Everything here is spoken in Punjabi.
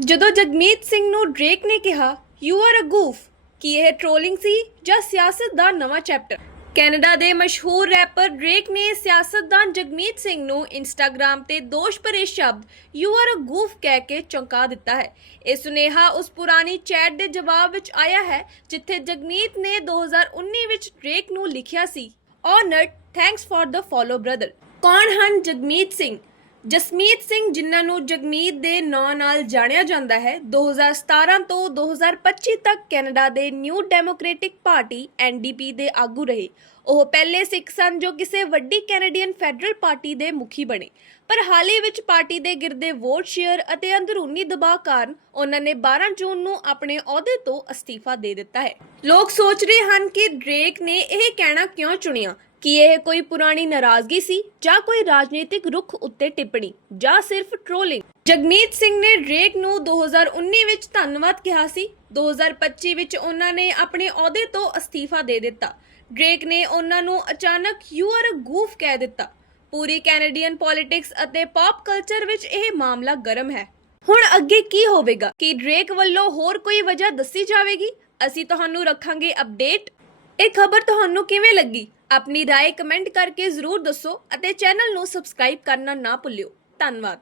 ਜਦੋਂ ਜਗਮੀਤ ਸਿੰਘ ਨੂੰ ਡ੍ਰੇਕ ਨੇ ਕਿਹਾ ਯੂ ਆਰ ਅ ਗੂਫ ਕੀ ਇਹ ਟ੍ਰੋਲਿੰਗ ਸੀ ਜਾਂ ਸਿਆਸਤ ਦਾ ਨਵਾਂ ਚੈਪਟਰ ਕੈਨੇਡਾ ਦੇ ਮਸ਼ਹੂਰ ਰੈਪਰ ਡ੍ਰੇਕ ਨੇ ਸਿਆਸਤਦਾਨ ਜਗਮੀਤ ਸਿੰਘ ਨੂੰ ਇੰਸਟਾਗ੍ਰam ਤੇ ਦੋਸ਼ ਭਰੇ ਸ਼ਬਦ ਯੂ ਆਰ ਅ ਗੂਫ ਕਹਿ ਕੇ ਚੌਂਕਾ ਦਿੱਤਾ ਹੈ। ਇਹ ਸੁਨੇਹਾ ਉਸ ਪੁਰਾਣੀ ਚੈਟ ਦੇ ਜਵਾਬ ਵਿੱਚ ਆਇਆ ਹੈ, ਜਿੱਥੇ ਜਗਮੀਤ ਨੇ 2019 ਵਿੱਚ ਡ੍ਰੇਕ ਨੂੰ ਲਿਖਿਆ ਸੀ honoured thanks for the follow brother ਕੌਣ ਹਨ ਜਗਮੀਤ ਸਿੰਘ? ਜਸਮੀਤ ਸਿੰਘ, ਜਿਨ੍ਹਾਂ ਨੂੰ ਜਗਮੀਤ ਦੇ ਨਾਂ ਨਾਲ ਜਾਣਿਆ ਜਾਂਦਾ ਹੈ 2017 ਤੋਂ 2025 ਤੱਕ ਕੈਨੇਡਾ ਦੇ ਨਿਊ ਡੈਮੋਕ੍ਰੈਟਿਕ ਪਾਰਟੀ NDP ਦੇ ਆਗੂ ਰਹੇ। ਉਹ ਪਹਿਲੇ ਸਿੱਖ ਸਨ ਜੋ ਕਿਸੇ ਵੱਡੀ ਕੈਨੇਡੀਅਨ ਫੈਡਰਲ ਪਾਰਟੀ ਦੇ ਮੁਖੀ ਬਣੇ। ਪਰ ਹਾਲ ਹੀ ਵਿੱਚ ਪਾਰਟੀ ਦੇ ਗਿਰਦੇ ਵੋਟ ਸ਼ੇਅਰ ਅਤੇ ਅੰਦਰੂਨੀ ਦਬਾਅ ਕਾਰਨ ਉਹਨਾਂ ਨੇ 12 ਜੂਨ ਨੂੰ ਆਪਣੇ ਅਹੁਦੇ ਤੋਂ ਅਸਤੀਫਾ ਦੇ ਦਿੱਤਾ ਹੈ। ਲੋਕ ਸੋਚ ਰਹੇ ਹਨ ਕਿ ਡ੍ਰੇਕ ਨੇ ਇਹ ਕਹਿਣਾ ਕਿਉਂ ਚੁਣਿਆ? ਕਿ ਇਹ ਕੋਈ ਪੁਰਾਣੀ ਨਾਰਾਜ਼ਗੀ ਸੀ ਜਾਂ ਕੋਈ ਰਾਜਨੀਤਿਕ ਰੁਖ ਉੱਤੇ ਟਿੱਪਣੀ ਜਾਂ ਸਿਰਫ ਟ੍ਰੋਲਿੰਗ ਜਗਮੀਤ ਸਿੰਘ ਨੇ ਡ੍ਰੇਕ ਨੂੰ 2019 ਵਿੱਚ ਧੰਨਵਾਦ ਕਿਹਾ ਸੀ। 2025 ਵਿੱਚ ਉਹਨਾਂ ਨੇ ਆਪਣੇ ਅਹੁਦੇ ਤੋਂ ਅਸਤੀਫਾ ਦੇ ਦਿੱਤਾ। ਡ੍ਰੇਕ ਨੇ ਉਹਨਾਂ ਨੂੰ ਅਚਾਨਕ ਯੂ ਆਰ ਅ ਗੂਫ ਕਹਿ ਦਿੱਤਾ। ਪੂਰੀ ਕੈਨੇਡੀਅਨ ਪੋਲਿਟਿਕਸ ਅਤੇ ਪੌਪ ਕਲਚਰ ਵਿੱਚ ਇਹ ਮਾਮਲਾ ਗਰਮ ਹੈ। ਹੁਣ ਅੱਗੇ ਕੀ ਹੋਵੇਗਾ? ਕਿ ਡ੍ਰੇਕ ਵੱਲੋਂ ਹੋਰ ਕੋਈ ਵਜ੍ਹਾ ਦੱਸੀ ਜਾਵੇਗੀ? ਅਸੀਂ ਤੁਹਾਨੂੰ ਰੱਖਾਂਗੇ ਅਪਡੇਟ। ਇਹ ਖਬਰ ਤੁਹਾਨੂੰ ਕਿਵੇਂ ਲੱਗੀ? ਆਪਣੀ رائے ਕਮੈਂਟ ਕਰਕੇ ਜ਼ਰੂਰ ਦੱਸੋ ਅਤੇ ਚੈਨਲ ਨੂੰ ਸਬਸਕ੍ਰਾਈਬ ਕਰਨਾ ਨਾ ਭੁੱਲਿਓ ਧੰਨਵਾਦ